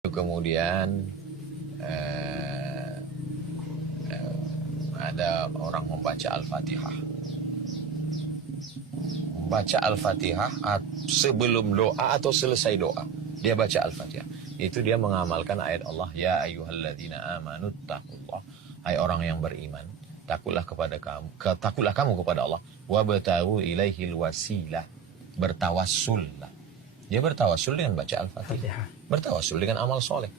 Kemudian ada orang membaca Al-Fatihah. Membaca Al-Fatihah sebelum doa atau selesai doa. Dia baca Al-Fatihah. Itu dia mengamalkan ayat Allah, ya ayyuhalladzina amanu taqullah. Hai orang yang beriman, takutlah kamu kepada Allah. Wabtaghu ilaihil wasilah. Bertawassul. Dia bertawassul dengan baca Al-Fatihah. Bertawassul dengan amal soleh.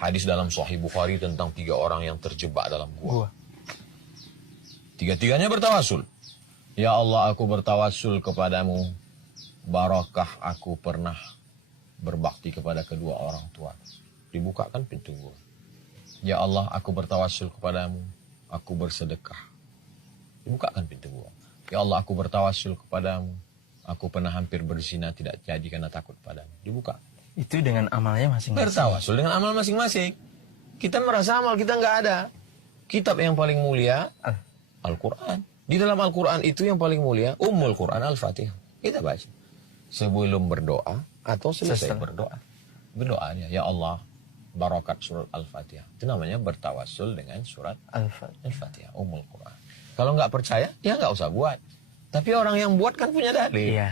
Hadis dalam Sahih Bukhari tentang 3 orang yang terjebak dalam gua. Tiga-tiganya bertawassul. Ya Allah, aku bertawassul kepadamu. Barakah aku pernah berbakti kepada kedua orang tua. Dibukakan pintu gua. Ya Allah, aku bertawassul kepadamu. Aku bersedekah. Dibukakan pintu gua. Ya Allah, aku bertawassul kepadamu. Aku pernah hampir berzina, tidak jadi karena takut padamu. Dibuka. Itu dengan amalnya masing-masing. Bertawassul dengan amal masing-masing. Kita merasa amal kita nggak ada. Kitab yang paling mulia Al-Quran. Di dalam Al-Quran itu yang paling mulia Ummul Quran Al-Fatihah. Kita baca sebelum berdoa atau selesai berdoa. Berdoanya, ya Allah, barakat surat Al-Fatihah. Itu namanya bertawassul dengan surat Al-Fatihah, Ummul Quran. Kalau nggak percaya, ya nggak usah buat. Tapi orang yang buat kan punya dalil. Iya.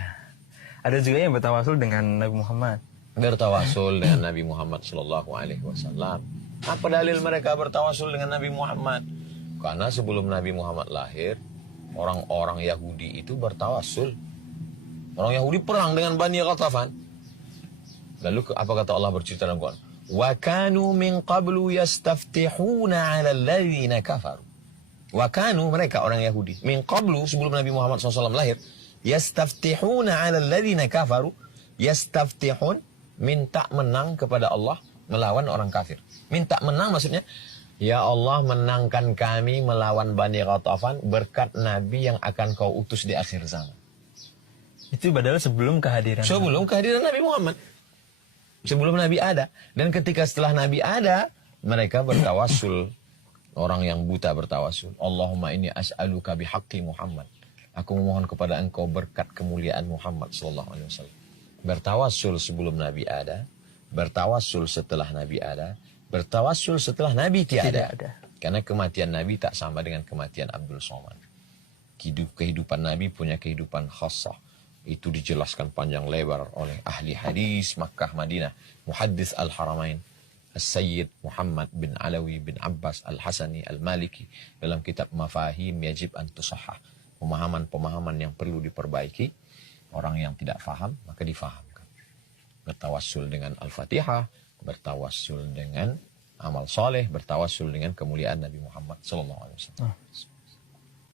Ada juga yang bertawassul dengan Nabi Muhammad. Bertawassul dengan Nabi Muhammad Sallallahu Alaihi Wasallam. Apa dalil mereka bertawassul dengan Nabi Muhammad? Karena sebelum Nabi Muhammad lahir, orang-orang Yahudi itu bertawassul. Orang Yahudi perang dengan Bani Ghatafan. Lalu apa kata Allah bercerita dalam Quran? Wa kanu min qablu yastaftihuna 'ala alladhina kafaru. Wa kanu, mereka orang Yahudi, min qablu, sebelum Nabi Muhammad SAW lahir, yastaftihuna 'ala alladhina kafaru. Yastaftihun, minta menang kepada Allah melawan orang kafir. Minta menang maksudnya, ya Allah, menangkan kami melawan Bani Ghatafan berkat Nabi yang akan kau utus di akhir zaman. Itu padahal sebelum kehadiran Nabi Muhammad. Sebelum Nabi ada. Dan ketika setelah Nabi ada, mereka bertawassul. Orang yang buta bertawassul. Allahumma inni as'aluka bihaqqi Muhammad. Aku memohon kepada engkau berkat kemuliaan Muhammad sallallahu alaihi wasallam. Bertawassul sebelum Nabi ada, bertawassul setelah Nabi ada, bertawassul setelah Nabi tiada. Karena kematian Nabi tak sama dengan kematian Abdul Somad. Kehidupan Nabi punya kehidupan khassah. Itu dijelaskan panjang lebar oleh ahli hadis Makkah Madinah, Muhaddits Al-Haramain, As-Sayyid Muhammad bin Alawi bin Abbas Al-Hasani Al-Maliki dalam kitab Mafahim Yajib an Tusahhah. Pemahaman-pemahaman yang perlu diperbaiki. Orang yang tidak faham, maka difahamkan. Bertawassul dengan Al-Fatihah, bertawassul dengan amal soleh, bertawassul dengan kemuliaan Nabi Muhammad SAW.